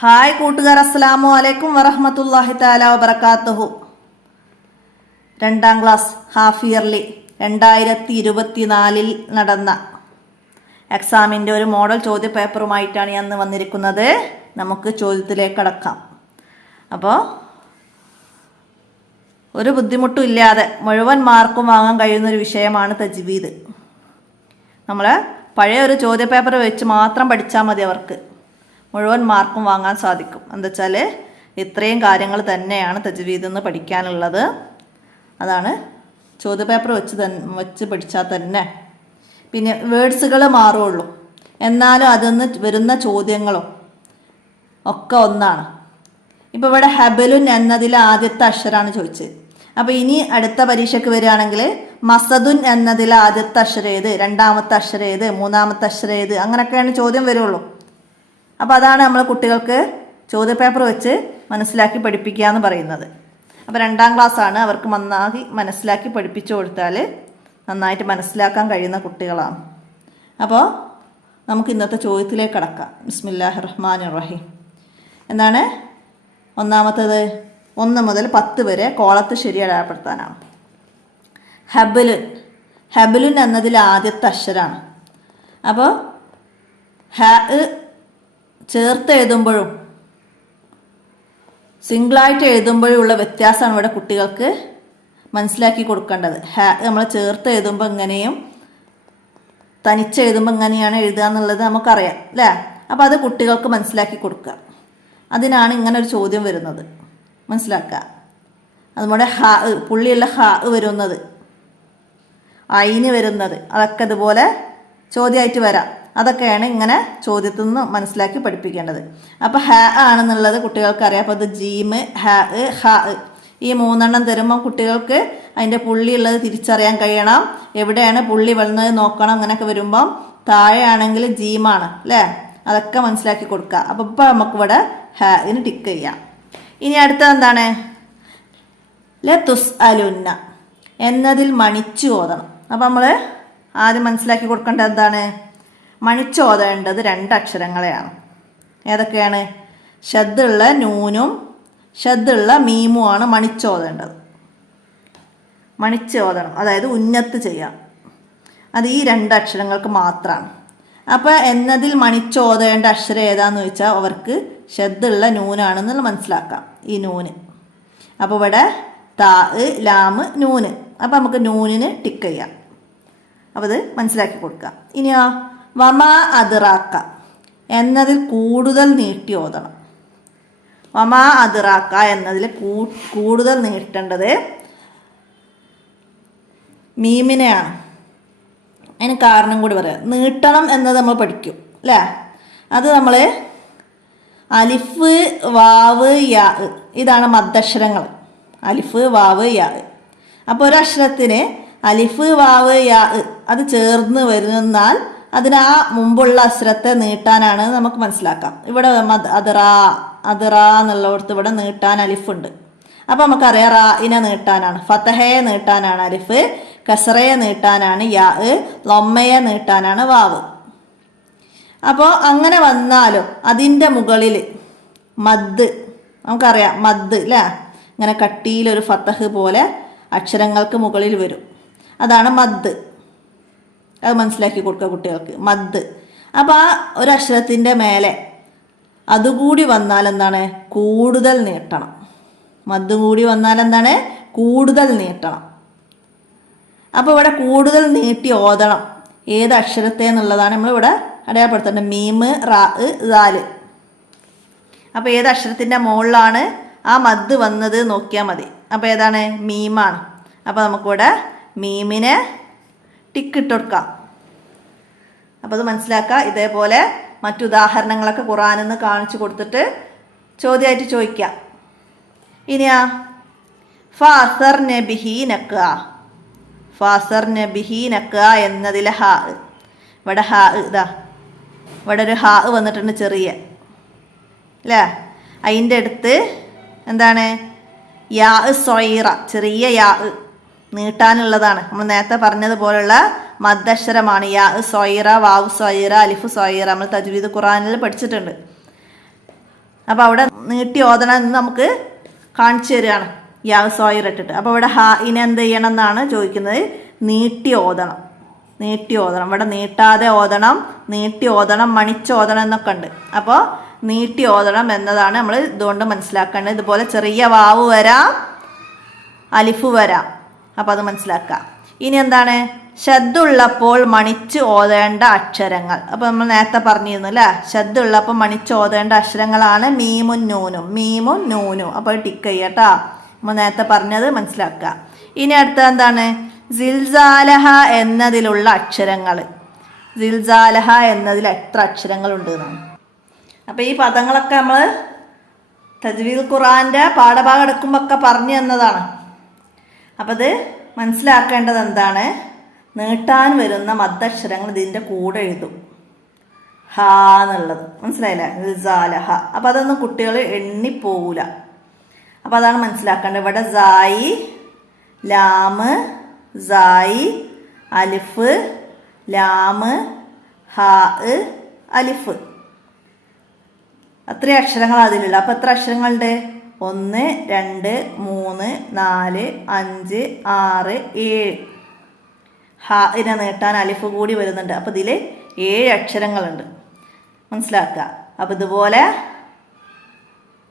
Hi കൂട്ടുകാർ, അസ്സലാമു അലൈക്കും വറഹ്മത്തുള്ളാഹി തആല വബറകാതുഹു. 2ാം ക്ലാസ് ഹാഫ് ഇയർലി 2024 നടന്ന എക്സാമിൻ്റെ ഒരു മോഡൽ ചോദ്യ പേപ്പറുമായിട്ടാണ് ഞാൻ ഇന്ന് വന്നിരിക്കുന്നത്. നമുക്ക് ചോദ്യത്തിലേക്ക് കടക്കാം. അപ്പോൾ ഒരു ബുദ്ധിമുട്ടും ഇല്ലാതെ മുഴുവൻ മാർക്കും വാങ്ങാൻ കഴിയുന്നൊരു വിഷയമാണ് തജ്വീദ്. നമ്മൾ പഴയ ഒരു ചോദ്യ പേപ്പർ വെച്ച് മാത്രം പഠിച്ചാൽ മതി, അവർക്ക് മുഴുവൻ മാർക്കും വാങ്ങാൻ സാധിക്കും. എന്താ വെച്ചാൽ ഇത്രയും കാര്യങ്ങൾ തന്നെയാണ് തജ്വീദ് എന്ന് പഠിക്കാനുള്ളത്. അതാണ് ചോദ്യപേപ്പർ വെച്ച് പഠിച്ചാൽ തന്നെ. പിന്നെ വേർഡ്സുകൾ മാറുള്ളൂ, എന്നാലും അതിന്ന് വരുന്ന ചോദ്യങ്ങളും ഒക്കെ ഒന്നാണ്. ഇപ്പോൾ ഇവിടെ ഹബലുൻ എന്നതിൽ ആദ്യത്തെ അക്ഷരമാണ് ചോദിച്ചത്. അപ്പോൾ ഇനി അടുത്ത പരീക്ഷയ്ക്ക് വരികയാണെങ്കിൽ മസദുൻ എന്നതിൽ ആദ്യത്തെ അക്ഷരം ഏത്, രണ്ടാമത്തെ അക്ഷരം ഏത്, മൂന്നാമത്തെ അക്ഷരം ഏത്, അങ്ങനെയൊക്കെയാണ് ചോദ്യം വരുള്ളൂ. അപ്പോൾ അതാണ് നമ്മൾ കുട്ടികൾക്ക് ചോദ്യപേപ്പർ വെച്ച് മനസ്സിലാക്കി പഠിപ്പിക്കുക എന്ന് പറയുന്നത്. അപ്പോൾ 2ാം ക്ലാസ്സാണ്, അവർക്ക് നന്നായി മനസ്സിലാക്കി പഠിപ്പിച്ചു കൊടുത്താൽ നന്നായിട്ട് മനസ്സിലാക്കാൻ കഴിയുന്ന കുട്ടികളാണ്. അപ്പോൾ നമുക്ക് ഇന്നത്തെ ചോദ്യത്തിലേക്ക് കടക്കാം. ബിസ്മില്ലാഹിർ റഹ്മാനിർ റഹീം. എന്താണ് ഒന്നാമത്തേത്? 1 മുതൽ 10 വരെ കോളത്ത് ശരി അടയാളപ്പെടുത്താനാണ്. ഹബലുൻ, ഹബലുൻ എന്നതിൽ ആദ്യത്തെ അക്ഷരമാണ്. അപ്പോൾ ഹ ചേർത്ത് എഴുതുമ്പോഴും സിംഗിളായിട്ട് എഴുതുമ്പോഴും ഉള്ള വ്യത്യാസമാണ് ഇവിടെ കുട്ടികൾക്ക് മനസ്സിലാക്കി കൊടുക്കേണ്ടത്. നമ്മൾ ചേർത്ത് എഴുതുമ്പോൾ ഇങ്ങനെയും തനിച്ച് എഴുതുമ്പോൾ ഇങ്ങനെയാണ് എഴുതുക എന്നുള്ളത് നമുക്കറിയാം അല്ലേ? അപ്പോൾ അത് കുട്ടികൾക്ക് മനസ്സിലാക്കി കൊടുക്കുക. അതിനാണ് ഇങ്ങനെ ഒരു ചോദ്യം വരുന്നത്, മനസ്സിലാക്കുക. അതുപോലെ പുള്ളിയുള്ള വരുന്നത്, അയിന് വരുന്നത്, അതൊക്കെ ഇതുപോലെ ചോദ്യമായിട്ട് വരാം. അതൊക്കെയാണ് ഇങ്ങനെ ചോദ്യത്തിൽ നിന്ന് മനസ്സിലാക്കി പഠിപ്പിക്കേണ്ടത്. അപ്പോൾ ഹ ആണെന്നുള്ളത് കുട്ടികൾക്കറിയാം. അപ്പോൾ അത് ജീമ്, ഹ ഈ 3 തരുമ്പോൾ കുട്ടികൾക്ക് അതിൻ്റെ പുള്ളി ഉള്ളത് തിരിച്ചറിയാൻ കഴിയണം. എവിടെയാണ് പുള്ളി വരുന്നത് നോക്കണം. അങ്ങനെയൊക്കെ വരുമ്പം താഴെയാണെങ്കിൽ ജീമാണ് അല്ലേ, അതൊക്കെ മനസ്സിലാക്കി കൊടുക്കുക. അപ്പോൾ ഇപ്പോൾ നമുക്കിവിടെ ഹാന് ടിക്ക് ചെയ്യാം. ഇനി അടുത്തത് എന്താണ്? തുസ് അലുന്ന എന്നതിൽ മണിച്ചു ഓതണം. അപ്പോൾ നമ്മൾ ആദ്യം മനസ്സിലാക്കി കൊടുക്കേണ്ടത് എന്താണ്? മണിച്ചോതേണ്ടത് 2 അക്ഷരങ്ങളെയാണ്. ഏതൊക്കെയാണ്? ഷദ്ദുള്ള നൂനും ഷദ്ദുള്ള മീമുമാണ് മണിച്ചോതേണ്ടത്. മണിച്ചോദനം, അതായത് ഉന്നത്ത് ചെയ്യാം. അത് ഈ 2 അക്ഷരങ്ങൾക്ക് മാത്രമാണ്. അപ്പോൾ എന്നതിൽ മണിച്ചോതേണ്ട അക്ഷരം ഏതാന്ന് ചോദിച്ചാൽ അവർക്ക് ഷദ്ദുള്ള നൂനാണെന്നുള്ള മനസ്സിലാക്കാം. ഈ നൂന്. അപ്പോൾ ഇവിടെ താ ലാമ് നൂന്. അപ്പോൾ നമുക്ക് നൂനിന് ടിക്ക് ചെയ്യാം. അപ്പോൾ അത് മനസ്സിലാക്കി കൊടുക്കാം. ഇനിയോ വമാ അതിറാക്ക എന്നതിൽ കൂടുതൽ നീട്ടി ഓതണം. വമാ അതിറാക്ക എന്നതിൽ കൂടുതൽ നീട്ടേണ്ടത് മീമിനെയാണ്. അതിന് കാരണം കൂടി പറയാം. നീട്ടണം എന്നത് നമ്മൾ പഠിക്കും അല്ലേ? അത് നമ്മൾ അലിഫ്, വാവ്, യാ, ഇതാണ് മദ്ദക്ഷരങ്ങൾ. അലിഫ്, വാവ്, യാ. അപ്പോൾ ഒരക്ഷരത്തിന് അലിഫ്, വാവ്, യാ അത് ചേർന്ന് വരുന്നാൽ അതിന് ആ മുമ്പുള്ള അക്ഷരത്തെ നീട്ടാനാണ് നമുക്ക് മനസ്സിലാക്കാം. ഇവിടെ അതിറാ എന്നുള്ളടത്ത് ഇവിടെ നീട്ടാൻ അലിഫുണ്ട്. അപ്പോൾ നമുക്കറിയാം റായിനെ നീട്ടാനാണ്, ഫതഹയെ നീട്ടാനാണ് അലിഫ്, കസറയെ നീട്ടാനാണ് യാ, ലൊമ്മയെ നീട്ടാനാണ് വാവ്. അപ്പോൾ അങ്ങനെ വന്നാലും അതിൻ്റെ മുകളിൽ മദ്, നമുക്കറിയാം മദ് അല്ലേ, ഇങ്ങനെ കട്ടിയിലൊരു ഫതഹ് പോലെ അക്ഷരങ്ങൾക്ക് മുകളിൽ വരും. അതാണ് മദ്. അത് മനസ്സിലാക്കി കൊടുക്കുക കുട്ടികൾക്ക്, മദ്. അപ്പോൾ ആ ഒരു അക്ഷരത്തിൻ്റെ മേലെ അതുകൂടി വന്നാൽ എന്താണ്? കൂടുതൽ നീട്ടണം. മദ് കൂടി വന്നാൽ എന്താണ്? കൂടുതൽ നീട്ടണം. അപ്പോൾ ഇവിടെ കൂടുതൽ നീട്ടി ഓതണം. ഏത് അക്ഷരത്തെ എന്നുള്ളതാണ് നമ്മളിവിടെ അടയാളപ്പെടുത്തേണ്ടത്. മീമ്, റാ, ദാല്. അപ്പോൾ ഏത് അക്ഷരത്തിൻ്റെ മുകളിലാണ് ആ മദ് വന്നത് നോക്കിയാൽ മതി. അപ്പോൾ ഏതാണ്? മീമാണ്. അപ്പോൾ നമുക്കിവിടെ മീമിനെ ടിക്ക് ഇട്ട് കൊടുക്കാം. അപ്പോൾ അത് മനസ്സിലാക്കുക. ഇതേപോലെ മറ്റുദാഹരണങ്ങളൊക്കെ ഖുർആനിൽ നിന്ന് കാണിച്ചു കൊടുത്തിട്ട് ചോദ്യമായിട്ട് ചോദിക്കാം. ഇനിയാ ഫാസർ നബിഹി നക്ക. ഫാസർ നബിഹി നക്ക എന്നതിലെ ഹാ, ഇവിടെ ഹാ ഇതാ, ഇവിടെ ഒരു ഹാ വന്നിട്ടുണ്ട് ചെറിയ അല്ലേ. അതിൻ്റെ അടുത്ത് എന്താണ്? യാ സൊയ്റ, ചെറിയ യാ നീട്ടാനുള്ളതാണ്. നമ്മൾ നേരത്തെ പറഞ്ഞതുപോലുള്ള മദ്ദക്ഷരമാണ് യാ സൊയ്റ, വാവ് സൊയ്റ, അലിഫ് സൊയ്റ. നമ്മൾ തജ്വീദ് ഖുർആനിൽ പഠിച്ചിട്ടുണ്ട്. അപ്പോൾ അവിടെ നീട്ടി ഓതണം എന്ന് നമുക്ക് കാണിച്ചു തരികയാണ് യാ സോയിർ ഇട്ടിട്ട്. അപ്പോൾ ഇവിടെ ഹാ ഇനെ എന്ത് ചെയ്യണം എന്നാണ് ചോദിക്കുന്നത്, നീട്ടി ഓതണം. നീട്ടി ഓതണം, ഇവിടെ നീട്ടാതെ ഓതണം, നീട്ടി ഓതണം, മണിച്ചോതണം എന്നൊക്കെ ഉണ്ട്. അപ്പോൾ നീട്ടി ഓതണം എന്നതാണ് നമ്മൾ ഇതുകൊണ്ട് മനസ്സിലാക്കേണ്ടത്. ഇതുപോലെ ചെറിയ വാവ് വരാം, അലിഫ് വരാം. അപ്പോൾ അത് മനസ്സിലാക്കുക. ഇനി എന്താണ് ശബ്ദമുള്ളപ്പോൾ മണിച്ച് ഓതേണ്ട അക്ഷരങ്ങൾ. അപ്പോൾ നമ്മൾ നേരത്തെ പറഞ്ഞിരുന്നു അല്ലേ, ശബ്ദമുള്ളപ്പോൾ മണിച്ച് ഓതേണ്ട അക്ഷരങ്ങളാണ് മീമുൻ നൂനും. മീമുൻ നൂനും. അപ്പോൾ ടിക്ക് ചെയ്യട്ടോ, നമ്മൾ നേരത്തെ പറഞ്ഞത് മനസ്സിലാക്കുക. ഇനി അടുത്ത എന്താണ് സിൽസാലഹ എന്നതിലുള്ള അക്ഷരങ്ങൾ. സിൽസാലഹ എന്നതിൽ എത്ര അക്ഷരങ്ങളുണ്ട് എന്നാണ്. അപ്പോൾ ഈ പദങ്ങളൊക്കെ നമ്മൾ തജ്വീദ് ഖുർആൻ്റെ പാഠഭാഗം എടുക്കുമ്പോൾ ഒക്കെ പറഞ്ഞു തന്നതാണ്. അപ്പോൾ ഇത് മനസ്സിലാക്കേണ്ടത് എന്താണ്, നീട്ടാൻ വരുന്ന മദ്ദക്ഷരങ്ങൾ ഇതിൻ്റെ കൂടെ എഴുതും. ഹ എന്നുള്ളത് മനസ്സിലായില്ലേ, സിൽസാലഹ. അപ്പോൾ അതൊന്നും കുട്ടികൾ എണ്ണിപ്പോവില്ല. അപ്പോൾ അതാണ് മനസ്സിലാക്കേണ്ടത്. ഇവിടെ സായി, ലാമ്, സായി, അലിഫ്, ലാമ്, ഹാ, അലിഫ്, അത്രയും അക്ഷരങ്ങൾ അതിലുള്ള. അപ്പോൾ എത്ര അക്ഷരങ്ങളുണ്ട്? 1 2 3 4 5 6 7. ഹാ ഇനെ നീട്ടാൻ അലിഫ് കൂടി വരുന്നുണ്ട്. അപ്പോൾ ഇതിൽ 7 അക്ഷരങ്ങളുണ്ട്. മനസ്സിലാക്കുക. അപ്പോൾ ഇതുപോലെ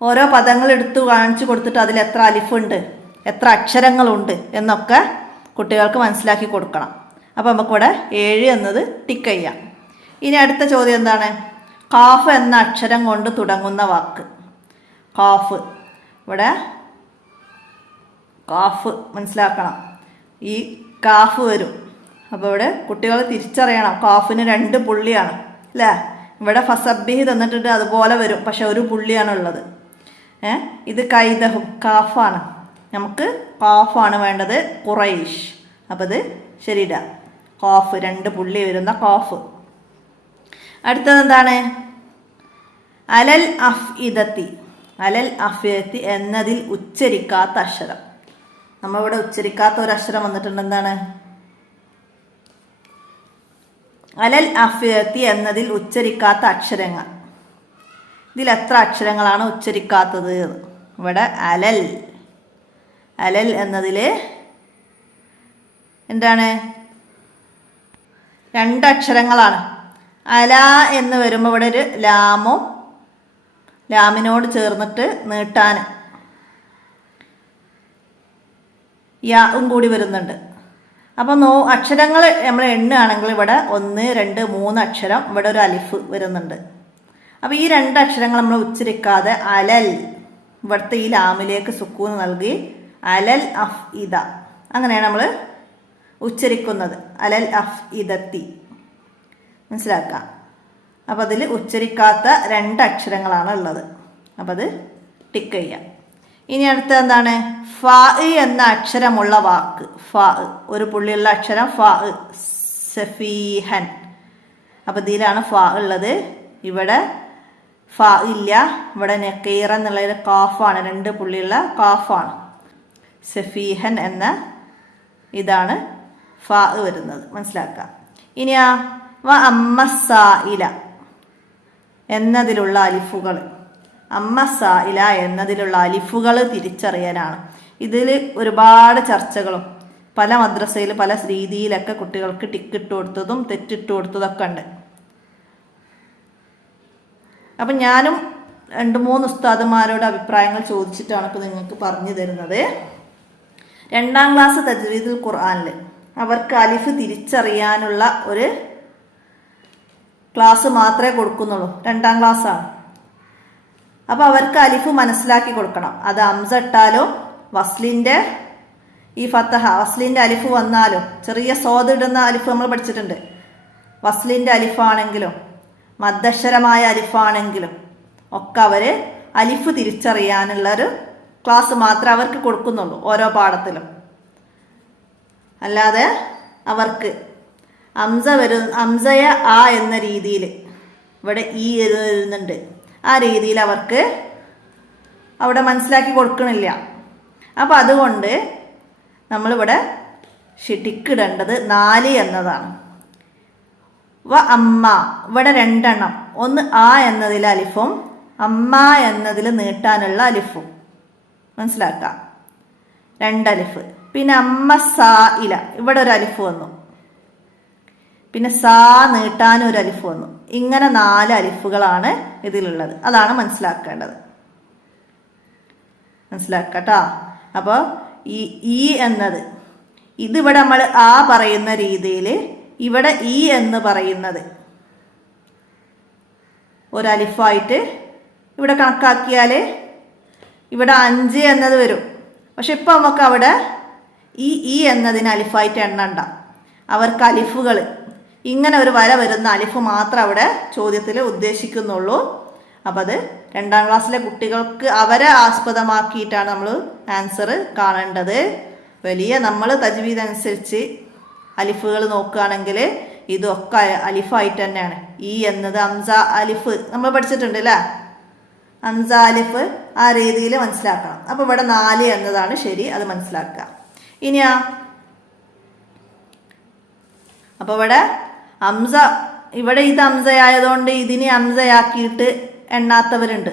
ഓരോ പദങ്ങൾ എടുത്തു കാണിച്ചു കൊടുത്തിട്ട് അതിൽ എത്ര അലിഫുണ്ട്, എത്ര അക്ഷരങ്ങളുണ്ട് എന്നൊക്കെ കുട്ടികൾക്ക് മനസ്സിലാക്കി കൊടുക്കണം. അപ്പോൾ നമുക്കിവിടെ 7 എന്നത് ടിക്ക് ചെയ്യാം. ഇനി അടുത്ത ചോദ്യം എന്താണ്, കാഫ് എന്ന അക്ഷരം കൊണ്ട് തുടങ്ങുന്ന വാക്ക്. കാഫ്, ഇവിടെ കാഫ് മനസ്സിലാക്കണം. ഈ കാഫ് വരും. അപ്പോൾ ഇവിടെ കുട്ടികൾ തിരിച്ചറിയണം, കാഫിന് 2 പുള്ളിയാണ് അല്ലേ. ഇവിടെ ഫസബ്ബിഹി തന്നിട്ടുണ്ട്, അതുപോലെ വരും, പക്ഷെ ഒരു പുള്ളിയാണ് ഉള്ളത്. ഇത് കൈദഹും കാഫാണ്. നമുക്ക് കാഫാണ് വേണ്ടത്, ഖുറൈഷ്. അപ്പോൾ ഇത് ശരിയില്ല, കാഫ് 2 പുള്ളി വരുന്ന കാഫ്. അടുത്തത് എന്താണ്, അലൽ അഫ്ഇദത്തി. അലൽ അഫ്ഇദത്തി എന്നതിൽ ഉച്ചരിക്കാത്ത അക്ഷരം. നമ്മളിവിടെ ഉച്ചരിക്കാത്ത ഒരു അക്ഷരം വന്നിട്ടുണ്ട്. എന്താണ് അലൽ അഫ്ഇദത്തി എന്നതിൽ ഉച്ചരിക്കാത്ത അക്ഷരങ്ങൾ. ഇതിൽ എത്ര അക്ഷരങ്ങളാണ് ഉച്ചരിക്കാത്തത്? ഇവിടെ അലൽ, അലൽ എന്നതിൽ എന്താണ് 2 അക്ഷരങ്ങളാണ്. അല എന്ന് വരുമ്പോൾ ഇവിടെ ഒരു ലാമും ലാമിനോട് ചേർന്നിട്ട് നീട്ടാൻ യാവും കൂടി വരുന്നുണ്ട്. അപ്പോൾ അക്ഷരങ്ങൾ നമ്മൾ എണ്ണുകയാണെങ്കിൽ ഇവിടെ 1 2 3 അക്ഷരം, ഇവിടെ ഒരു അലിഫ് വരുന്നുണ്ട്. അപ്പോൾ ഈ 2 അക്ഷരങ്ങൾ നമ്മൾ ഉച്ചരിക്കാതെ അലൽ, ഇവിടുത്തെ ഈ ലാമിലേക്ക് സുക്കൂൻ നൽകി അലൽ അഫ്ഇദ, അങ്ങനെയാണ് നമ്മൾ ഉച്ചരിക്കുന്നത്. അലൽ അഫ്ഇദത്തി മനസ്സിലാക്കാം. അപ്പോൾ അതിൽ ഉച്ചരിക്കാത്ത 2 അക്ഷരങ്ങളാണ് ഉള്ളത്. അപ്പോൾ അത് ടിക്ക് ചെയ്യാം. ഇനി അടുത്ത എന്താണ്, ഫ എന്ന അക്ഷരമുള്ള വാക്ക്. ഫ ഒരു പുള്ളിയുള്ള അക്ഷരം ഫ, സഫീഹൻ. അപ്പോൾ ഇതിലാണ് ഫ ഉള്ളത്. ഇവിടെ ഫ ഇല്ല, ഇവിടെ നക്കീറ എന്നുള്ളത് കാഫാണ്, 2 പുള്ളിയുള്ള കാഫാണ്. സഫീഹൻ എന്ന ഇതാണ് ഫ വരുന്നത്, മനസ്സിലാക്കാം. ഇനിയാ വ അമ്മസായില എന്നതിലുള്ള അലിഫുകൾ. അമ്മസായില എന്നതിലുള്ള അലിഫുകൾ തിരിച്ചറിയാനാണ്. ഇതിൽ ഒരുപാട് ചർച്ചകളും പല മദ്രസയിൽ പല രീതിയിലൊക്കെ കുട്ടികൾക്ക് ടിക്കിട്ട് കൊടുത്തതും തെറ്റിട്ട് കൊടുത്തതൊക്കെ ഉണ്ട്. അപ്പം ഞാനും 2-3 ഉസ്താദുമാരോട് അഭിപ്രായങ്ങൾ ചോദിച്ചിട്ടാണ് ഇപ്പോൾ നിങ്ങൾക്ക് പറഞ്ഞു തരുന്നത്. 2ാം ക്ലാസ് തജ്വീദുൽ ഖുർആനിൽ അവർക്ക് അലിഫ് തിരിച്ചറിയാനുള്ള ഒരു ക്ലാസ് മാത്രമേ കൊടുക്കുന്നുള്ളൂ. 2ാം ക്ലാസ്സാണ്. അപ്പോൾ അവർക്ക് അലിഫ് മനസ്സിലാക്കി കൊടുക്കണം. അത് ഹംസ ഇട്ടാലും വസ്ലിൻ്റെ ഈ ഫത്തഹ വസ്ലിൻ്റെ അലിഫ് വന്നാലും, ചെറിയ സ്വാദ് ഇടുന്ന അലിഫ് നമ്മൾ പഠിച്ചിട്ടുണ്ട്. വസ്ലിൻ്റെ അലിഫാണെങ്കിലും മദ്ദക്ഷരമായ അലിഫാണെങ്കിലും ഒക്കെ അവർ അലിഫ് തിരിച്ചറിയാനുള്ളൊരു ക്ലാസ് മാത്രമേ അവർക്ക് കൊടുക്കുന്നുള്ളൂ ഓരോ പാഠത്തിലും. അല്ലാതെ അവർക്ക് ഹംസയ ആ എന്ന രീതിയിൽ ഇവിടെ ഈ വരുന്നുണ്ട്, ആ രീതിയിൽ അവർക്ക് അവിടെ മനസ്സിലാക്കി കൊടുക്കണില്ല. അപ്പം അതുകൊണ്ട് നമ്മളിവിടെ ടിക്കിടേണ്ടത് 4 എന്നതാണ്. വ അമ്മ ഇവിടെ 2 എണ്ണം, ഒന്ന് ആ എന്നതിൽ അലിഫും അമ്മ എന്നതിൽ നീട്ടാനുള്ള അലിഫും മനസ്സിലാക്കാം, 2 അലിഫ്. പിന്നെ അമ്മ സാ ഇല, ഇവിടെ ഒരു അലിഫ് വന്നു. പിന്നെ സാ നീട്ടാനും ഒരു അലിഫ് വന്നു. ഇങ്ങനെ 4 അലിഫുകളാണ് ഇതിലുള്ളത്. അതാണ് മനസ്സിലാക്കേണ്ടത്. മനസ്സിലാക്കട്ടോ. അപ്പോൾ ഈ എന്നത് ഇതിവിടെ നമ്മൾ ആ പറയുന്ന രീതിയിൽ ഇവിടെ ഈ എന്ന് പറയുന്നത് ഒരു അലിഫായിട്ട് ഇവിടെ കണക്കാക്കിയാൽ ഇവിടെ 5 എന്നത് വരും. പക്ഷെ ഇപ്പം നമുക്ക് അവിടെ ഈ എന്നതിന് അലിഫായിട്ട് എണ്ണണ്ട. അവർക്ക് അലിഫുകൾ ഇങ്ങനെ ഒരു വര വരുന്ന അലിഫ് മാത്രം അവിടെ ചോദ്യത്തിൽ ഉദ്ദേശിക്കുന്നുള്ളൂ. അപ്പം അത് 2ാം ക്ലാസ്സിലെ കുട്ടികൾക്ക് അവരെ ആസ്പദമാക്കിയിട്ടാണ് നമ്മൾ ആൻസർ കാണേണ്ടത്. വലിയ നമ്മൾ തജ്വീദ് അനുസരിച്ച് അലിഫുകൾ നോക്കുകയാണെങ്കിൽ ഇതൊക്കെ അലിഫായിട്ട് തന്നെയാണ്. ഈ എന്നത് ഹംസ അലിഫ് നമ്മൾ പഠിച്ചിട്ടുണ്ട് അല്ലേ, ഹംസ അലിഫ് ആ രീതിയിൽ മനസ്സിലാക്കണം. അപ്പോൾ ഇവിടെ 4 എന്നതാണ് ശരി, അത് മനസ്സിലാക്കുക. ഇനിയാ അപ്പോൾ ഇവിടെ ഹംസ, ഇവിടെ ഇത് ഹംസയായതുകൊണ്ട് ഇതിനെ ഹംസയാക്കിയിട്ട് എണ്ണാത്തവരുണ്ട്.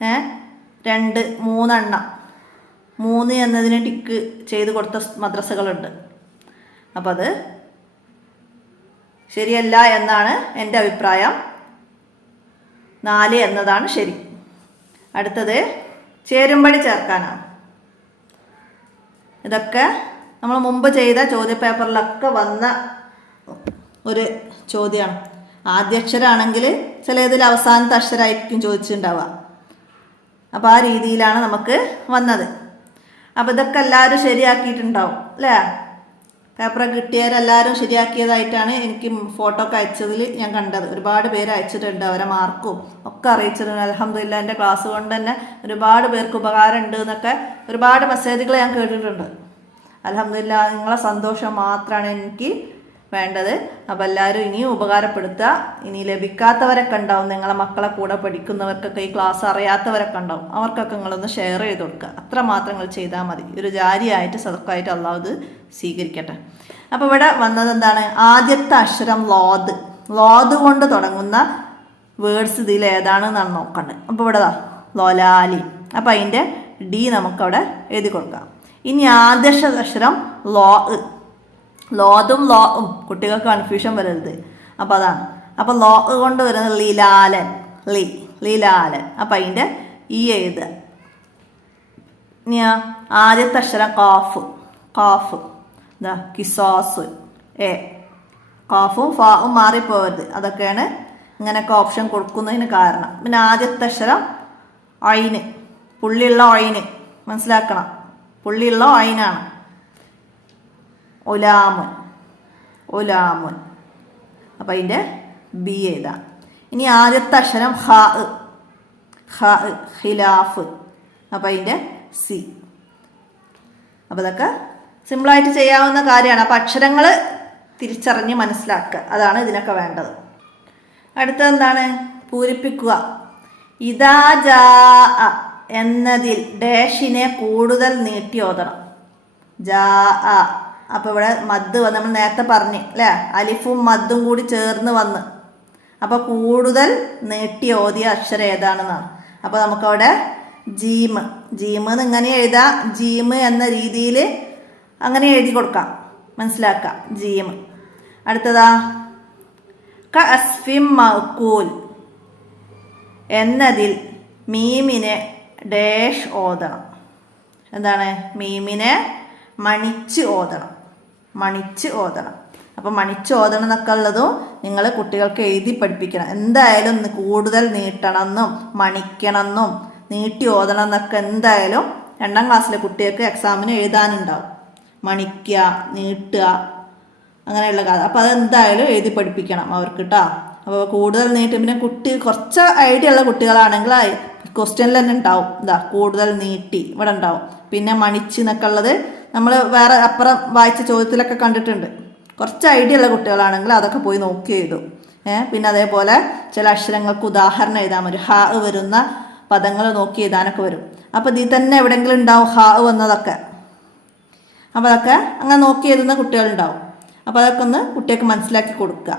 2, 3 എണ്ണം, 3 എന്നതിന് ടിക്ക് ചെയ്ത് കൊടുത്ത മദ്രസകളുണ്ട്. അപ്പം അത് ശരിയല്ല എന്നാണ് എൻ്റെ അഭിപ്രായം. 4 എന്നതാണ് ശരി. അടുത്തത് ചേരുംപടി ചേർക്കാനാണ്. ഇതൊക്കെ നമ്മൾ മുമ്പ് ചെയ്ത ചോദ്യപേപ്പറിലൊക്കെ വന്ന ഒരു ചോദ്യമാണ്. ആദ്യാക്ഷരമാണെങ്കിൽ ചിലതിൽ അവസാനത്തെ അക്ഷരമായിരിക്കും ചോദിച്ചിട്ടുണ്ടാവുക. അപ്പോൾ ആ രീതിയിലാണ് നമുക്ക് വന്നത്. അപ്പോൾ ഇതൊക്കെ എല്ലാവരും ശരിയാക്കിയിട്ടുണ്ടാവും അല്ലേ? പേപ്പറൊക്കെ കിട്ടിയവരെല്ലാവരും ശരിയാക്കിയതായിട്ടാണ് എനിക്ക് ഫോട്ടോ ഒക്കെ അയച്ചതിൽ ഞാൻ കണ്ടത്. ഒരുപാട് പേര് അയച്ചിട്ടുണ്ട്, അവരെ മാർക്കും ഒക്കെ അറിയിച്ചിട്ടുണ്ട്. അൽഹംദുലില്ലാ എൻ്റെ ക്ലാസ് കൊണ്ട് തന്നെ ഒരുപാട് പേർക്ക് ഉപകാരം ഉണ്ട് എന്നൊക്കെ ഒരുപാട് മെസ്സേജുകൾ ഞാൻ കേട്ടിട്ടുണ്ട്. അൽഹംദുലില്ലാ, നിങ്ങളെ സന്തോഷം മാത്രമാണ് എനിക്ക് വേണ്ടത്. അപ്പോൾ എല്ലാവരും ഇനിയും ഉപകാരപ്പെടുത്തുക. ഇനി ലഭിക്കാത്തവരൊക്കെ ഉണ്ടാവും, നിങ്ങളെ മക്കളെ കൂടെ പഠിക്കുന്നവർക്കൊക്കെ ഈ ക്ലാസ് അറിയാത്തവരൊക്കെ ഉണ്ടാവും. അവർക്കൊക്കെ നിങ്ങളൊന്ന് ഷെയർ ചെയ്ത് കൊടുക്കുക. അത്ര മാത്രം നിങ്ങൾ ചെയ്താൽ മതി. ഒരു ജാരിയായിട്ട് സദക്കായിട്ട് അള്ളാഹു ഇത് സ്വീകരിക്കട്ടെ. അപ്പോൾ ഇവിടെ വന്നത് എന്താണ്? ആദ്യത്തെ അക്ഷരം ലോദ്. ലോദ് കൊണ്ട് തുടങ്ങുന്ന വേർഡ്സ് ഇതിൽ ഏതാണെന്നാണ് നോക്കേണ്ടത്. അപ്പോൾ ഇവിടെ ലോലാലി. അപ്പോൾ അതിൻ്റെ ഡി നമുക്കവിടെ എഴുതി കൊടുക്കാം. ഇനി ആദ്യ അക്ഷരം ലോ. ലോതും ലോവും കുട്ടികൾക്ക് കൺഫ്യൂഷൻ വരരുത്. അപ്പോൾ അതാണ്. അപ്പോൾ ലോ കൊണ്ട് വരുന്നത് ലീലാലൻ, ലീലാലൻ. അപ്പം അതിൻ്റെ ഈ എഴുതുക. ഇനി ആദ്യത്തെ അക്ഷരം കാഫ്. എന്താ? കിസോസ്. കാഫും ഫാവും മാറിപ്പോകരുത്. അതൊക്കെയാണ് ഇങ്ങനെയൊക്കെ ഓപ്ഷൻ കൊടുക്കുന്നതിന് കാരണം. പിന്നെ ആദ്യത്തെ അക്ഷരം ഐന്, പുള്ളിയുള്ള ഐന് മനസ്സിലാക്കണം. പുള്ളിയുള്ള ഐനാണ്. ഒലാമുൻ. അപ്പം അതിൻ്റെ ബി എഴുതാം. ഇനി ആദ്യത്തെ അക്ഷരം ഖിലാഫ്. അപ്പം അതിൻ്റെ സി. അപ്പോൾ ഇതൊക്കെ സിമ്പിളായിട്ട് ചെയ്യാവുന്ന കാര്യമാണ്. അപ്പം അക്ഷരങ്ങൾ തിരിച്ചറിഞ്ഞ് മനസ്സിലാക്കുക, അതാണ് ഇതിനൊക്കെ വേണ്ടത്. അടുത്തത് എന്താണ്? പൂരിപ്പിക്കുക. ഇദാ ജാ എന്നതിൽ ഡാഷിനെ കൂടുതൽ നീട്ടി ഓതണം. ജാ. അപ്പോൾ ഇവിടെ മദ് വന്ന് നമ്മൾ നേരത്തെ പറഞ്ഞു അല്ലേ, അലിഫും മദ്ദും കൂടി ചേർന്ന് വന്ന്. അപ്പോൾ കൂടുതൽ നീട്ടി ഓതിയ അക്ഷരം ഏതാണെന്നാണ്. അപ്പോൾ നമുക്കവിടെ ജീമ് എന്ന് ഇങ്ങനെ എഴുതാം. ജീമ് എന്ന രീതിയിൽ അങ്ങനെ എഴുതി കൊടുക്കാം, മനസ്സിലാക്കാം. ജീമ്. അടുത്തതാ ക അസ്ഫിം മഅ്കൂൽ എന്നതിൽ മീമിനെ ഡാഷ് ഓതണം. എന്താണ്? മീമിനെ മണിച്ച് ഓതണം. അപ്പം മണിച്ച് ഓതണം എന്നൊക്കെ ഉള്ളതും നിങ്ങൾ കുട്ടികൾക്ക് എഴുതി പഠിപ്പിക്കണം. എന്തായാലും കൂടുതൽ നീട്ടണമെന്നും മണിക്കണമെന്നും നീട്ടി ഓതണം എന്നൊക്കെ എന്തായാലും 2ാം ക്ലാസ്സിലെ കുട്ടികൾക്ക് എക്സാമിന് എഴുതാനുണ്ടാവും. മണിക്കുക, നീട്ടുക, അങ്ങനെയുള്ള കാര്യം. അപ്പോൾ അതെന്തായാലും എഴുതി പഠിപ്പിക്കണം അവർക്ക് കേട്ടോ. അപ്പോൾ കൂടുതൽ നീട്ടും. പിന്നെ കുറച്ച് ഐഡിയ ഉള്ള കുട്ടികളാണെങ്കിൽ ക്വസ്റ്റ്യനിൽ തന്നെ ഉണ്ടാവും. കൂടുതൽ നീട്ടി ഇവിടെ ഉണ്ടാവും. പിന്നെ മണിച്ച് എന്നൊക്കെ ഉള്ളത് നമ്മൾ വേറെ അപ്പുറം വായിച്ച ചോദ്യത്തിലൊക്കെ കണ്ടിട്ടുണ്ട്. കുറച്ച് ഐഡിയ ഉള്ള കുട്ടികളാണെങ്കിൽ അതൊക്കെ പോയി നോക്കി എഴുതും. പിന്നെ അതേപോലെ ചില അക്ഷരങ്ങൾക്ക് ഉദാഹരണം എഴുതാൻ വരും. ഹ വരുന്ന പദങ്ങൾ നോക്കി എഴുതാനൊക്കെ വരും. അപ്പോൾ ഇതിൽ തന്നെ എവിടെയെങ്കിലും ഉണ്ടാവും ഹ വന്നതൊക്കെ. അപ്പോൾ അതൊക്കെ അങ്ങനെ നോക്കി എഴുതുന്ന കുട്ടികളുണ്ടാവും. അപ്പോൾ അതൊക്കെ ഒന്ന് കുട്ടികൾക്ക് മനസ്സിലാക്കി കൊടുക്കുക.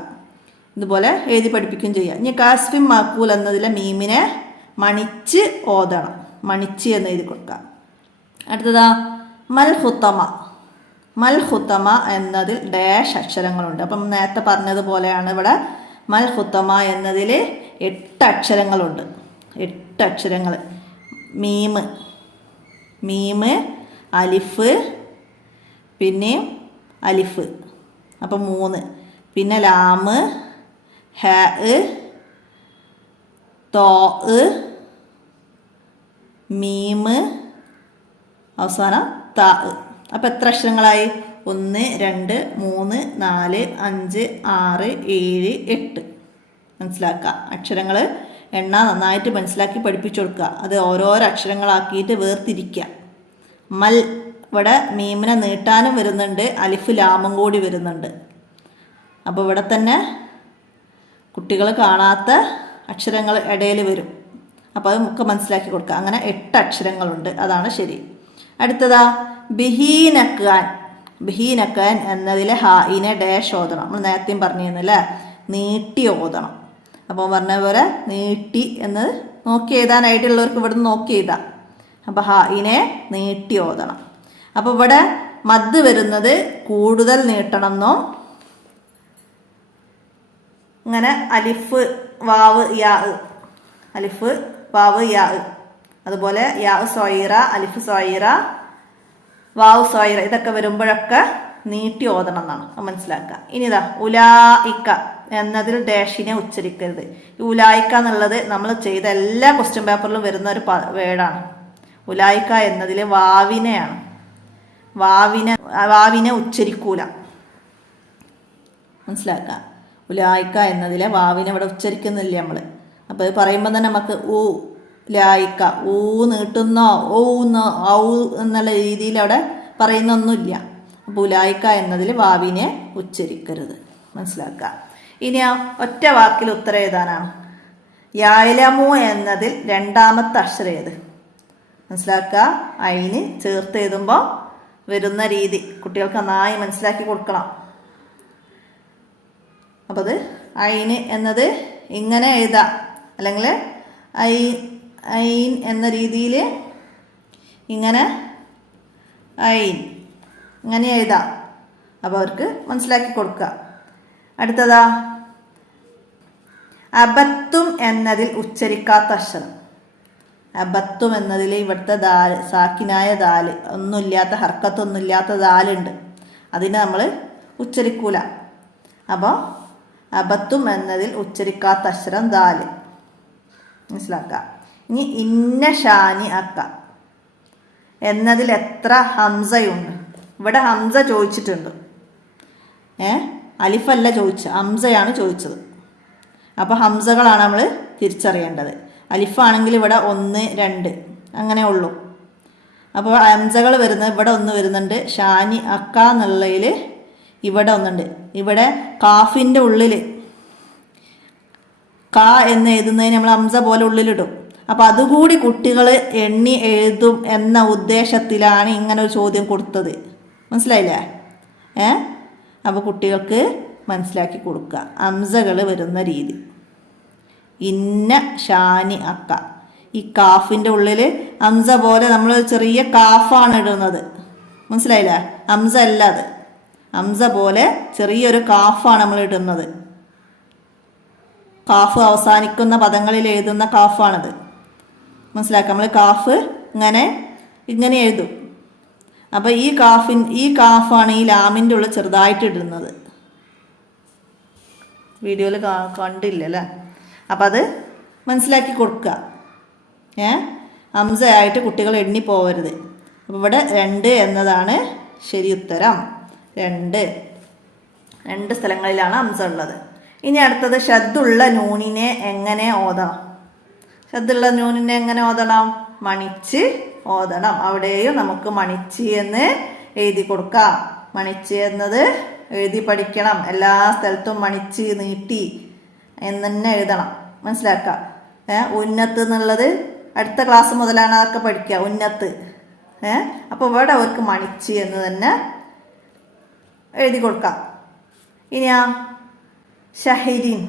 ഇതുപോലെ എഴുതി പഠിപ്പിക്കുകയും ചെയ്യാം. ഇനി കാസ്ഫിൻ മാക്കൂൽ എന്നതിലെ മീമിനെ മണിച്ച് ഓതണം. മണിച്ച് എന്ന് എഴുതി കൊടുക്കാം. അടുത്തതാ മൽ ഹുത്തമ. മൽ ഹുത്തമ എന്നതിൽ ഡാഷ് അക്ഷരങ്ങളുണ്ട്. അപ്പം നേരത്തെ പറഞ്ഞതുപോലെയാണ് ഇവിടെ മൽ ഹുത്തമ എന്നതിൽ 8 അക്ഷരങ്ങളുണ്ട്. 8 അക്ഷരങ്ങൾ. മീമ്, മീമ്, അലിഫ്, പിന്നെയും അലിഫ്, അപ്പം 3. പിന്നെ ലാമ്, ഹ, തോ, മീമ്, അവസാനം ത. അപ്പം എത്ര അക്ഷരങ്ങളായി? 1, 2, 3, 4, 5, 6, 7, 8. മനസ്സിലാക്കുക. അക്ഷരങ്ങൾ എണ്ണ നന്നായിട്ട് മനസ്സിലാക്കി പഠിപ്പിച്ചു കൊടുക്കുക. അത് ഓരോരോ അക്ഷരങ്ങളാക്കിയിട്ട് വേർതിരിക്കുക. മൽ, ഇവിടെ മീമിനെ നീട്ടാനും വരുന്നുണ്ട്, അലിഫ് ലാമും കൂടി വരുന്നുണ്ട്. അപ്പോൾ ഇവിടെ തന്നെ കുട്ടികൾ കാണാത്ത അക്ഷരങ്ങൾ ഇടയിൽ വരും. അപ്പോൾ അത് ഒക്കെ മനസ്സിലാക്കി കൊടുക്കുക. അങ്ങനെ 8 അക്ഷരങ്ങളുണ്ട്. അതാണ് ശരി. അടുത്തതാ ബിഹീനക്കാൻ. ബിഹീനക്കാൻ എന്നതിലെ ഹായിനെ ഡാഷ് ഓതണം. നമ്മൾ നേരത്തെയും പറഞ്ഞിരുന്നല്ലേ, നീട്ടി ഓതണം. അപ്പോൾ പറഞ്ഞ പോലെ നീട്ടി എന്ന് നോക്കി എഴുതാനായിട്ടുള്ളവർക്ക് ഇവിടെ നിന്ന് നോക്കി എഴുതാം. അപ്പോൾ ഹായിനെ നീട്ടി ഓതണം. അപ്പോൾ ഇവിടെ മദ് വരുന്നത് കൂടുതൽ നീട്ടണം എന്നോ, ഇങ്ങനെ അലിഫ് വാവ് യാ, അലിഫ് വാവ് യാ, അതുപോലെ യാ സൊയ്റ, അലിഫ് സൊയ്റ, വാവ് സൊയ്റ, ഇതൊക്കെ വരുമ്പോഴൊക്കെ നീട്ടി ഓതണം എന്നാണ് മനസ്സിലാക്കുക. ഇനി ഇതാ ഉലായിക്ക എന്നതിൽ ഡാഷിനെ ഉച്ചരിക്കരുത്. ഈ ഉലായിക്ക എന്നുള്ളത് നമ്മൾ ചെയ്ത എല്ലാ ക്വസ്റ്റ്യൻ പേപ്പറിലും വരുന്ന ഒരു വേർഡാണ്. ഉലായിക്ക എന്നതിൽ വാവിനെയാണ്. വാവിനെ ഉച്ചരിക്കൂല. മനസ്സിലാക്കുക. ഉലായിക്ക എന്നതിലെ വാവിനെ ഇവിടെ ഉച്ചരിക്കുന്നില്ല നമ്മൾ. അപ്പോൾ ഇത് പറയുമ്പോൾ തന്നെ നമുക്ക് ഊ ലായിക്ക, ഊ നീട്ടുന്നോ ഓ ഔ എന്നുള്ള രീതിയിൽ അവിടെ പറയുന്നൊന്നുമില്ല. അപ്പോൾ ഉലായിക്ക എന്നതിൽ വാവിനെ ഉച്ചരിക്കരുത്. മനസ്സിലാക്കുക. ഇനി ആ ഒറ്റ വാക്കിൽ ഉത്തരം എഴുതാനാണ്. യാലമു എന്നതിൽ രണ്ടാമത്തെ അക്ഷരം ഏത്? മനസ്സിലാക്കുക. അയിന് ചേർത്ത് എഴുതുമ്പോൾ വരുന്ന രീതി കുട്ടികൾക്ക് നന്നായി മനസ്സിലാക്കി കൊടുക്കണം. അപ്പോൾ അത് അയിന് എന്നത് ഇങ്ങനെ എഴുതാം, അല്ലെങ്കിൽ ഐൻ എന്ന രീതിയിൽ ഇങ്ങനെ ഐൻ ഇങ്ങനെ എഴുതാം. അപ്പോൾ അവർക്ക് മനസ്സിലാക്കി കൊടുക്കുക. അടുത്തതാ അബത്തും എന്നതിൽ ഉച്ചരിക്കാത്ത അക്ഷരം. അബത്തും എന്നതിൽ ഇവിടുത്തെ ദാല്, സാക്കിനായ ദാല്, ഒന്നുമില്ലാത്ത ഹർക്കത്തൊന്നുമില്ലാത്ത ദാലുണ്ട്, അതിനെ നമ്മൾ ഉച്ചരിക്കൂല. അപ്പോൾ അബത്തും എന്നതിൽ ഉച്ചരിക്കാത്ത അക്ഷരം ദാല്. മനസ്സിലാക്കുക. ഇനി ഇന്ന ഷാനി അക്ക എന്നതിൽ എത്ര ഹംസയുണ്ട്? ഇവിടെ ഹംസ ചോദിച്ചിട്ടുണ്ട്. അലിഫല്ല ചോദിച്ചത്, ഹംസയാണ് ചോദിച്ചത്. അപ്പോൾ ഹംസകളാണ് നമ്മൾ തിരിച്ചറിയേണ്ടത്. അലിഫാണെങ്കിൽ ഇവിടെ 1, 2 അങ്ങനെ ഉള്ളൂ. അപ്പോൾ ഹംസകൾ വരുന്നത് ഇവിടെ 1 വരുന്നുണ്ട്. ഷാനി അക്ക എന്നുള്ളതിൽ ഇവിടെ 1 ഇവിടെ കാഫിൻ്റെ ഉള്ളിൽ ക എന്ന് എഴുതുന്നതിന് നമ്മൾ ഹംസ പോലെ ഉള്ളിലിടും. അപ്പോൾ അതുകൂടി കുട്ടികൾ എണ്ണി എഴുതും എന്ന ഉദ്ദേശത്തിലാണ് ഇങ്ങനെ ഒരു ചോദ്യം കൊടുത്തത്. മനസ്സിലായില്ലേ? അപ്പോൾ കുട്ടികൾക്ക് മനസ്സിലാക്കി കൊടുക്കുക ഹംസകൾ വരുന്ന രീതി. ഇന്ന ഷാനി അക്ക, ഈ കാഫിൻ്റെ ഉള്ളിൽ ഹംസ പോലെ നമ്മൾ ചെറിയ കാഫാണ് ഇടുന്നത്. മനസ്സിലായില്ലേ? ഹംസ അല്ല അത്, ഹംസ പോലെ ചെറിയൊരു കാഫാണ് നമ്മൾ ഇടുന്നത്. കാഫ് അവസാനിക്കുന്ന പദങ്ങളിൽ എഴുതുന്ന കാഫാണത്. മനസ്സിലാക്കാം. നമ്മൾ കാഫ് ഇങ്ങനെ എഴുതും. അപ്പോൾ ഈ കാഫാണ് ഈ ലാമിൻ്റെ ഉള്ളിൽ ചെറുതായിട്ട് ഇടുന്നത്. വീഡിയോയിൽ കണ്ടില്ലല്ലേ? അപ്പം അത് മനസ്സിലാക്കി കൊടുക്കുക. ഹംസ ആയിട്ട് കുട്ടികൾ എണ്ണി പോകരുത്. അപ്പോൾ ഇവിടെ 2 എന്നതാണ് ശരി ഉത്തരം. 2 സ്ഥലങ്ങളിലാണ് ഹംസ ഉള്ളത്. ഇനി അടുത്തത് ഷദ്ദുള്ള നൂനിനെ എങ്ങനെ ഓതണം? ഷദ്ദുള്ള നൂനിനെ എങ്ങനെ ഓതണം? മണിച്ച് ഓതണം. അവിടെയും നമുക്ക് മണിച്ച് എന്ന് എഴുതി കൊടുക്കാം. മണിച്ച് എന്നത് എഴുതി പഠിക്കണം. എല്ലാ സ്ഥലത്തും മണിച്ച് നീട്ടി എന്ന് തന്നെ എഴുതണം. മനസ്സിലാക്കുക. ഉന്നത്ത് എന്നുള്ളത് അടുത്ത ക്ലാസ് മുതലാണ് അതൊക്കെ പഠിക്കുക. ഉന്നത്ത്. അപ്പോൾ ഇവിടെ അവർക്ക് മണിച്ച് എന്ന് തന്നെ എഴുതി കൊടുക്കാം. ഇനിയാ ഷഹിരിൻ.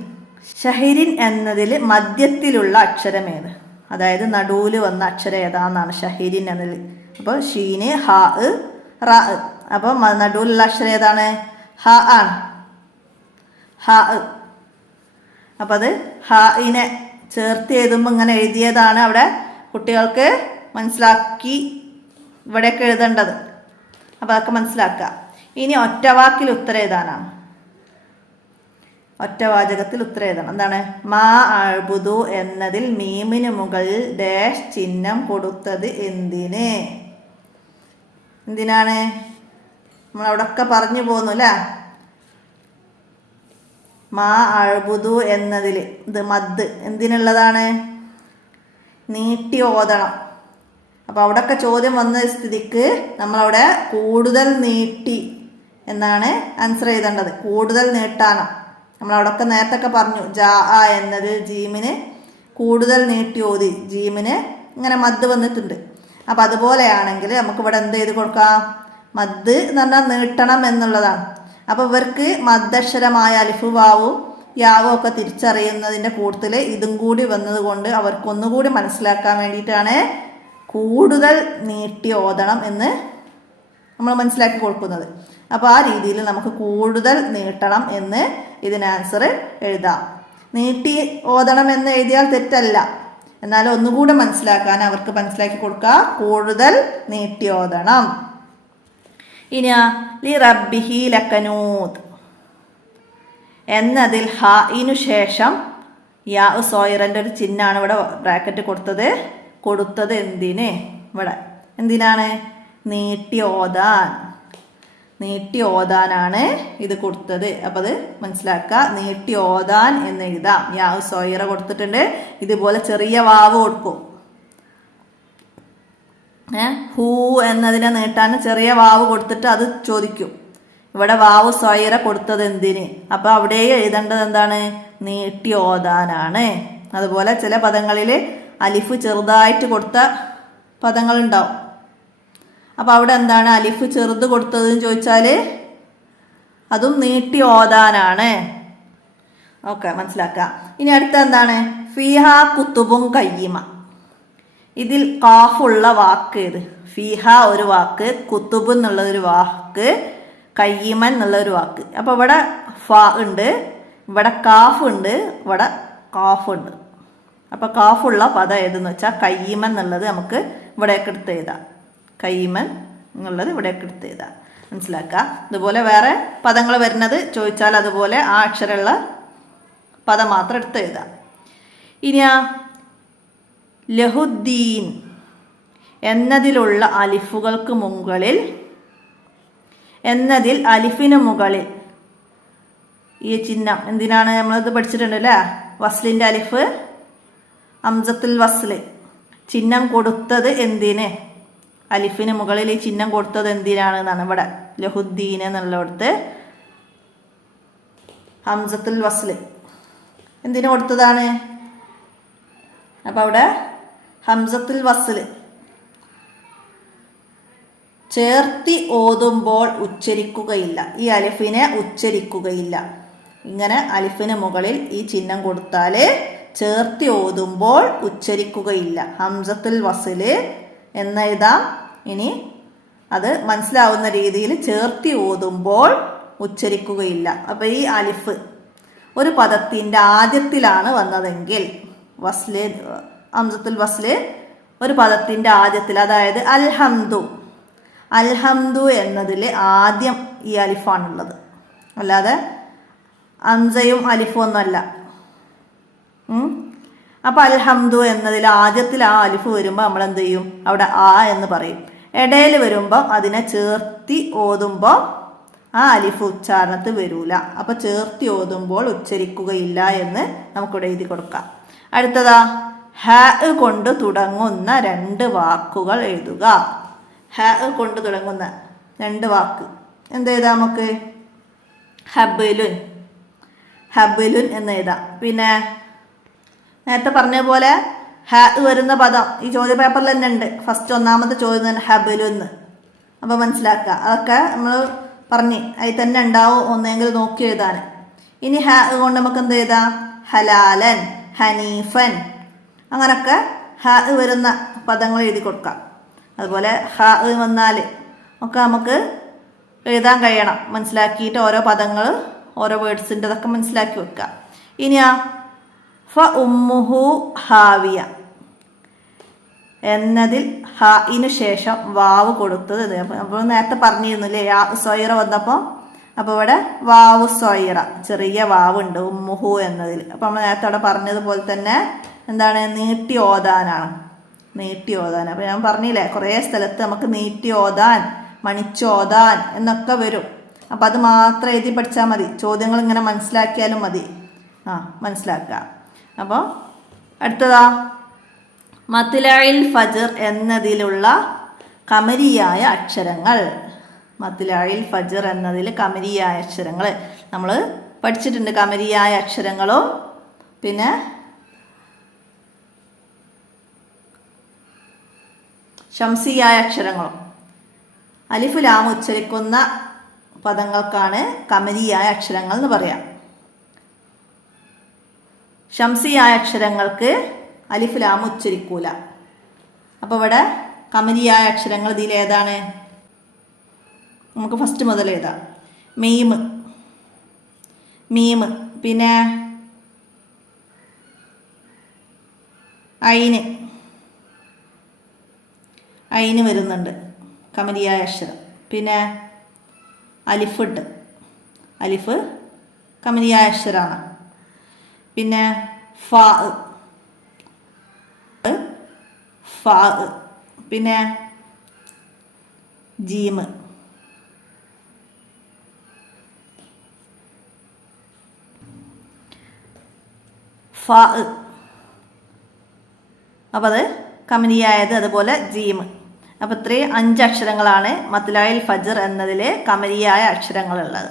ഷഹിരിൻ എന്നതിൽ മധ്യത്തിലുള്ള അക്ഷരം ഏത്? അതായത് നടുവിൽ വന്ന അക്ഷരം ഏതാന്നാണ് ഷഹിരിൻ എന്നതിൽ. അപ്പോൾ ഷീന് ഹ റ. അപ്പോൾ നടുവിലുള്ള അക്ഷരം ഏതാണ്? ഹ ആണ്. ഹ. അപ്പം അത് ഹിനെ ചേർത്ത് എഴുതുമ്പോൾ ഇങ്ങനെ എഴുതിയതാണ് അവിടെ കുട്ടികൾക്ക് മനസ്സിലാക്കി ഇവിടെയൊക്കെ എഴുതേണ്ടത്. അപ്പോൾ അതൊക്കെ മനസ്സിലാക്കുക. ഇനി ഒറ്റവാക്കിൽ ഉത്തരം എഴുതാനാണ്. ഒറ്റവാചകത്തിൽ ഉത്തരം എഴുതണം. എന്താണ്? മാ അഅ്ബുദു എന്നതിൽ മീമിന് മുകളിൽ ഡാഷ് ചിഹ്നം കൊടുത്തത് എന്തിന്? എന്തിനാണ്? നമ്മളവിടൊക്കെ പറഞ്ഞു പോന്നു അല്ലേ? മാ അഅ്ബുദു എന്നതിൽ ഇത് മദ് എന്തിനുള്ളതാണ്? നീട്ടി ഓതണം. അപ്പോൾ അവിടെയൊക്കെ ചോദ്യം വന്ന സ്ഥിതിക്ക് നമ്മളവിടെ കൂടുതൽ നീട്ടി എന്നാണ് ആൻസർ ചെയ്തേണ്ടത്. കൂടുതൽ നീട്ടാനോ. നമ്മളവിടെയൊക്കെ നേരത്തെ പറഞ്ഞു ജാ എന്നത് ജീമിന് കൂടുതൽ നീട്ടി ഓതി. ജീമിന് ഇങ്ങനെ മദ് വന്നിട്ടുണ്ട്. അപ്പം അതുപോലെയാണെങ്കിൽ നമുക്കിവിടെ എന്ത് ചെയ്ത് കൊടുക്കാം? മദ് എന്ന് പറഞ്ഞാൽ നീട്ടണം എന്നുള്ളതാണ്. അപ്പോൾ ഇവർക്ക് മദ്ദക്ഷരമായ അലിഫ് വാവും യാവും ഒക്കെ തിരിച്ചറിയുന്നതിൻ്റെ കൂട്ടത്തിൽ ഇതും കൂടി വന്നത് കൊണ്ട് അവർക്കൊന്നുകൂടി മനസ്സിലാക്കാൻ വേണ്ടിയിട്ടാണ് കൂടുതൽ നീട്ടി ഓതണം എന്ന് നമ്മൾ മനസ്സിലാക്കി കൊടുക്കുന്നത്. അപ്പോൾ ആ രീതിയിൽ നമുക്ക് കൂടുതൽ നീട്ടണം എന്ന് ഇതിന് ആൻസർ എഴുതാം. നീട്ടി ഓതണം എന്ന് എഴുതിയാൽ തെറ്റല്ല, എന്നാലും ഒന്നുകൂടെ മനസ്സിലാക്കാൻ അവർക്ക് മനസ്സിലാക്കി കൊടുക്കുക. കൂടുതൽ നീട്ടി ഓതണം. ഇനി ലി റബ്ബിഹി ലക്കനൂത് എന്നതിൽ ഹാഇനു ശേഷം യാ സോയിറൻ്റെ ഒരു ചിഹ്നമാണ് ഇവിടെ ബ്രാക്കറ്റ് കൊടുത്തത് എന്തിന്? ഇവിടെ എന്തിനാണ്? നീട്ടി ഓതാനാണ് ഇത് കൊടുത്തത്. അപ്പം അത് മനസ്സിലാക്കുക. നീട്ടി ഓതാൻ എന്ന് എഴുതാം. യാ സോയിറ കൊടുത്തിട്ടുണ്ട്. ഇതുപോലെ ചെറിയ വാവ് കൊടുക്കും. ഹൂ എന്നതിനെ നീട്ടാൻ ചെറിയ വാവ് കൊടുത്തിട്ട് അത് ചോദിക്കും. ഇവിടെ വാവ് സ്വൈറ കൊടുത്തത് എന്തിന്? അപ്പോൾ അവിടെ എഴുതേണ്ടത് എന്താണ്? നീട്ടി ഓതാനാണ്. അതുപോലെ ചില പദങ്ങളിൽ അലിഫ് ചെറുതായിട്ട് കൊടുത്ത പദങ്ങളുണ്ടാവും. അപ്പോൾ അവിടെ എന്താണ് അലിഫ് ചെറുത് കൊടുത്തതെന്ന് ചോദിച്ചാൽ അതും നീട്ടി ഓതാനാണ്. ഓക്കെ, മനസ്സിലാക്കാം. ഇനി അടുത്ത എന്താണ്? ഫീഹ കുത്തുബും കയ്യിമ. ഇതിൽ കാഫുള്ള വാക്ക് ഏത്? ഫീഹ ഒരു വാക്ക്, കുത്തുബ് എന്നുള്ളൊരു വാക്ക്, കയ്യിമൻ എന്നുള്ളൊരു വാക്ക്. അപ്പോൾ ഇവിടെ ഫ ഉണ്ട്, ഇവിടെ കാഫ് ഉണ്ട്, ഇവിടെ കാഫ് ഉണ്ട്. അപ്പോൾ കാഫുള്ള പദം ഏതെന്ന് വെച്ചാൽ കയ്യിമൻ എന്നുള്ളത് നമുക്ക് ഇവിടേക്ക് എടുത്ത് എഴുതാം. കയ്യിമൻ എന്നുള്ളത് ഇവിടേക്ക് എടുത്ത് എഴുതാം. മനസ്സിലാക്കുക. ഇതുപോലെ വേറെ പദങ്ങൾ വരുന്നത് ചോദിച്ചാൽ അതുപോലെ ആ അക്ഷരമുള്ള പദം മാത്രം എടുത്ത് എഴുതാം. ഇനിയാ ലഹുദ്ദീൻ എന്നതിലുള്ള അലിഫുകൾക്ക് മുകളിൽ, എന്നതിൽ അലിഫിന് മുകളിൽ ഈ ചിഹ്നം എന്തിനാണ്? നമ്മളിത് പഠിച്ചിട്ടുണ്ടല്ലേ, വസ്ലിൻ്റെ അലിഫ്, ഹംസത്തുൽ വസ്ല്. ചിഹ്നം കൊടുത്തത് എന്തിന്? അലിഫിന് മുകളിൽ ഈ ചിഹ്നം കൊടുത്തത് എന്തിനാണെന്നാണ് ഇവിടെ ലഹുദ്ദീൻ എന്നുള്ളിടത്ത് ഹംസത്തുൽ വസ്ല് എന്തിനു കൊടുത്തതാണ്? അപ്പം അവിടെ ഹംസത്തുൽ വസ്ല് ചേർത്തി ഓതുമ്പോൾ ഉച്ചരിക്കുകയില്ല. ഈ അലിഫിനെ ഉച്ചരിക്കുകയില്ല. ഇങ്ങനെ അലിഫിന് മുകളിൽ ഈ ചിഹ്നം കൊടുത്താൽ ചേർത്തി ഓതുമ്പോൾ ഉച്ചരിക്കുകയില്ല. ഹംസത്തുൽ വസ്ല് എന്നെഴുതാം. ഇനി അത് മനസ്സിലാവുന്ന രീതിയിൽ ചേർത്തി ഓതുമ്പോൾ ഉച്ചരിക്കുകയില്ല. അപ്പോൾ ഈ അലിഫ് ഒരു പദത്തിൻ്റെ ആദ്യത്തിലാണ് വന്നതെങ്കിൽ, വസ്ല് ഹംസത്തുൽ വസ്ല് ഒരു പദത്തിൻ്റെ ആദ്യത്തിൽ, അതായത് അൽഹംദു എന്നതിൽ ആദ്യം ഈ അലിഫാണുള്ളത്, അല്ലാതെ ഹംസയും അലിഫും ഒന്നുമല്ല. അപ്പോൾ അൽഹംദു എന്നതിൽ ആദ്യത്തിൽ ആ അലിഫ് വരുമ്പോൾ നമ്മൾ എന്ത് ചെയ്യും? അവിടെ ആ എന്ന് പറയും. ഇടയിൽ വരുമ്പോൾ അതിനെ ചേർത്തി ഓതുമ്പോൾ ആ അലിഫ് ഉച്ചാരണത്തിൽ വരൂല. അപ്പോൾ ചേർത്തി ഓതുമ്പോൾ ഉച്ചരിക്കുകയില്ല എന്ന് നമുക്കിവിടെ എഴുതി കൊടുക്കാം. അടുത്തതാ, ഹ കൊണ്ട് തുടങ്ങുന്ന രണ്ട് വാക്കുകൾ എഴുതുക. ഹ കൊണ്ട് തുടങ്ങുന്ന രണ്ട് വാക്ക് എന്തെഴുതാം നമുക്ക്? ഹബലുൻ എന്ന് എഴുതാം. പിന്നെ നേരത്തെ പറഞ്ഞ പോലെ ഹ വരുന്ന പദം ഈ ചോദ്യ പേപ്പറിൽ തന്നെ ഉണ്ട്. ഫസ്റ്റ് ഒന്നാമത്തെ ചോദ്യം തന്നെ ഹബലുന്ന്. അപ്പോൾ മനസ്സിലാക്കുക. അതൊക്കെ നമ്മൾ പറഞ്ഞ് അതിൽ തന്നെ ഉണ്ടാവും, ഒന്നെങ്കിലും നോക്കി എഴുതാൻ. ഇനി ഹ കൊണ്ട് നമുക്ക് എന്ത് എഴുതാം? ഹലാലൻ, ഹനീഫൻ, അങ്ങനൊക്കെ ഹ വരുന്ന പദങ്ങൾ എഴുതി കൊടുക്കാം. അതുപോലെ ഹ വന്നാൽ ഒക്കെ നമുക്ക് എഴുതാൻ കഴിയണം. മനസ്സിലാക്കിയിട്ട് ഓരോ പദങ്ങൾ, ഓരോ വേർഡ്സിൻ്റെതൊക്കെ മനസ്സിലാക്കി വെക്കുക. ഇനിയാ ഫ ഉമ്മുഹു ഹാവിയ എന്നതിൽ ഹായിനു ശേഷം വാവ് കൊടുത്തത്. അപ്പോൾ നേരത്തെ പറഞ്ഞിരുന്നില്ലേ സൊയ്റ വന്നപ്പോൾ, അപ്പോൾ ഇവിടെ വാവ് സൊയ്റ, ചെറിയ വാവുണ്ട് ഉമ്മുഹു എന്നതിൽ. അപ്പോൾ നമ്മൾ നേരത്തെ അവിടെ പറഞ്ഞതുപോലെ തന്നെ എന്താണ്? നീട്ടി ഓതാനാണ്, നീട്ടി ഓതാൻ. അപ്പോൾ ഞാൻ പറഞ്ഞില്ലേ കുറേ സ്ഥലത്ത് നമുക്ക് നീട്ടി ഓതാൻ, മണിച്ചോതാൻ എന്നൊക്കെ വരും. അപ്പം അത് മാത്രം എഴുതി പഠിച്ചാൽ മതി. ചോദ്യങ്ങൾ ഇങ്ങനെ മനസ്സിലാക്കിയാലും മതി. മനസ്സിലാക്കുക. അപ്പോൾ അടുത്തതാ മത്ലഇൽ ഫജ്ർ എന്നതിലുള്ള കമരിയായ അക്ഷരങ്ങൾ. മത്ലഇൽ ഫജ്ർ എന്നതിൽ കമരിയായ അക്ഷരങ്ങൾ നമ്മൾ പഠിച്ചിട്ടുണ്ട്. കമരിയായ അക്ഷരങ്ങളും പിന്നെ ശംസിയായ അക്ഷരങ്ങളും. അലിഫ് ലാം ഉച്ചരിക്കുന്ന പദങ്ങൾക്കാണ് കമരിയായ അക്ഷരങ്ങൾ എന്ന് പറയാം. ശംസിയായ അക്ഷരങ്ങൾക്ക് അലിഫ് ലാം ഉച്ചരിക്കൂല. അപ്പോൾ ഇവിടെ കമരിയായ അക്ഷരങ്ങൾ ഇതിൽ ഏതാണ്? നമുക്ക് ഫസ്റ്റ് മുതൽ എഴുതാം. മീം, മീം, പിന്നെ ഐന്, ഐന് വരുന്നുണ്ട് കമരിയായ അക്ഷരം. പിന്നെ അലിഫ് ഉണ്ട്, അലിഫ് കമരിയായ അക്ഷരമാണ്. പിന്നെ ഫാ, ഫാ, പിന്നെ ജീമ്, ഫാ, അപ്പം അത് കമരിയായത്. അതുപോലെ ജീമ്. അപ്പം ഇത്രയും 5 അക്ഷരങ്ങളാണ് മത്ലഇൽ ഫജ്ർ എന്നതിൽ കമരിയായ അക്ഷരങ്ങളുള്ളത്.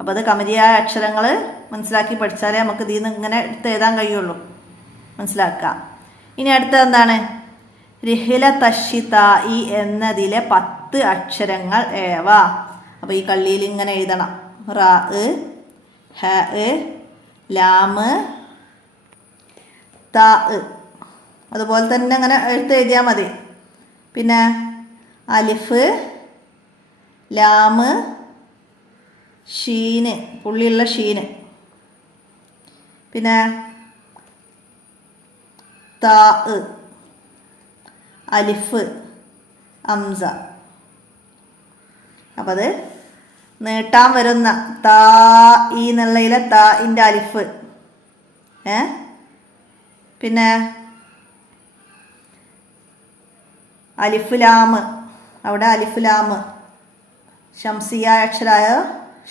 അപ്പോൾ അത് കമരിയായ അക്ഷരങ്ങൾ മനസ്സിലാക്കി പഠിച്ചാലേ നമുക്ക് ഇതിൽ നിന്ന് ഇങ്ങനെ എടുത്ത് എഴുതാൻ കഴിയുള്ളൂ. മനസ്സിലാക്കുക. ഇനി അടുത്തത് എന്താണ്? റിഹില തഷിതായി എന്നതിലെ 10 അക്ഷരങ്ങൾ ഏവ. അപ്പോൾ ഈ കള്ളിയിൽ ഇങ്ങനെ എഴുതണം. റാ, ഹ, ലാം, താ. അതുപോലെ തന്നെ അങ്ങനെ എടുത്ത് എഴുതിയാൽ മതി. പിന്നെ അലിഫ്, ലാം, ഷീന്, പുള്ളിയുള്ള ഷീന്, പിന്നെ താ, അലിഫ്, അംസ. അപ്പം അത് നീട്ടാൻ വരുന്ന താ ഈ എന്നുള്ളതിലെ താഇൻ്റെ അലിഫ്. പിന്നെ അലിഫ് ലാം, അവിടെ അലിഫ് ലാം ശംസിയായ അക്ഷരായ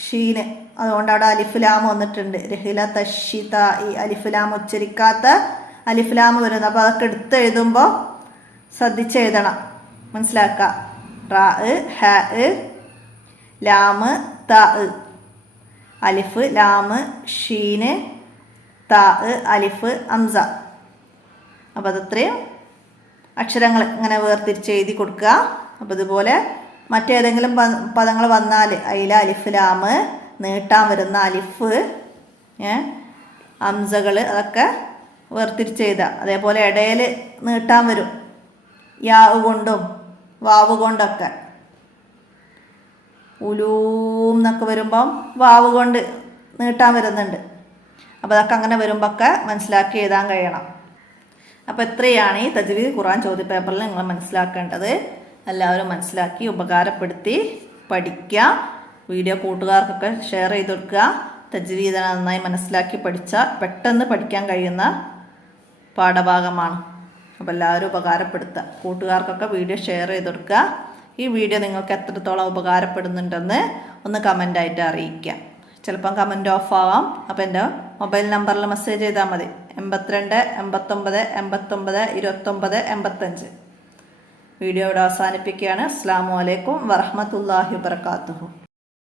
ഷീന്, അതുകൊണ്ട് അവിടെ അലിഫ് ലാം വന്നിട്ടുണ്ട്. രഹില തഷിത ഈ അലിഫ് ലാം ഉച്ചരിക്കാത്ത അലിഫ് ലാം വരുന്നു. അപ്പോൾ അതൊക്കെ എടുത്ത് എഴുതുമ്പോൾ ശ്രദ്ധിച്ച് എഴുതണം. മനസ്സിലാക്കുക. റാ, ഹ, ലാം, താ, അലിഫ് ലാം ഷീന്, താ, അലിഫ്, അംസ. അപ്പോൾ അതത്രയും അക്ഷരങ്ങൾ ഇങ്ങനെ വേർതിരിച്ച് എഴുതി കൊടുക്കുക. അപ്പോൾ ഇതുപോലെ മറ്റേതെങ്കിലും പദങ്ങൾ വന്നാൽ അതിൽ അലിഫ് ലാം, നീട്ടാൻ വരുന്ന അലിഫ്, അംസകൾ അതൊക്കെ വേർതിരിച്ച് എഴുതുക. അതേപോലെ ഇടയിൽ നീട്ടാൻ വരും യാവ് കൊണ്ടും വാവ് കൊണ്ടൊക്കെ. ഉലൂം എന്നൊക്കെ വരുമ്പം വാവ് കൊണ്ട് നീട്ടാൻ വരുന്നുണ്ട്. അപ്പോൾ അതൊക്കെ അങ്ങനെ വരുമ്പോൾ ഒക്കെ മനസ്സിലാക്കി എഴുതാൻ കഴിയണം. അപ്പോൾ ഇത്രയാണ് ഈ തജ്വീദ് ഖുർആൻ ചോദ്യപേപ്പറിൽ നിങ്ങൾ മനസ്സിലാക്കേണ്ടത്. എല്ലാവരും മനസ്സിലാക്കി ഉപകാരപ്പെടുത്തി പഠിക്കുക. വീഡിയോ കൂട്ടുകാർക്കൊക്കെ ഷെയർ ചെയ്ത് കൊടുക്കുക. തജ്വീദ് നന്നായി മനസ്സിലാക്കി പഠിച്ചാൽ പെട്ടെന്ന് പഠിക്കാൻ കഴിയുന്ന പാഠഭാഗമാണ്. അപ്പോൾ എല്ലാവരും ഉപകാരപ്പെടുത്തുക. കൂട്ടുകാർക്കൊക്കെ വീഡിയോ ഷെയർ ചെയ്ത് കൊടുക്കുക. ഈ വീഡിയോ നിങ്ങൾക്ക് എത്രത്തോളം ഉപകാരപ്പെടുന്നുണ്ടെന്ന് ഒന്ന് കമൻ്റായിട്ട് അറിയിക്കുക. ചിലപ്പം കമൻറ്റ് ഓഫ് ആവാം. അപ്പോൾ എൻ്റെ മൊബൈൽ നമ്പറിൽ മെസ്സേജ് ചെയ്താൽ മതി. 82 89 89 29 85. വീഡിയോ ഇവിടെ അവസാനിപ്പിക്കുകയാണ്. അസ്സലാമു അലൈക്കും വറഹ്മത്തുള്ളാഹി വബറകാതുഹു.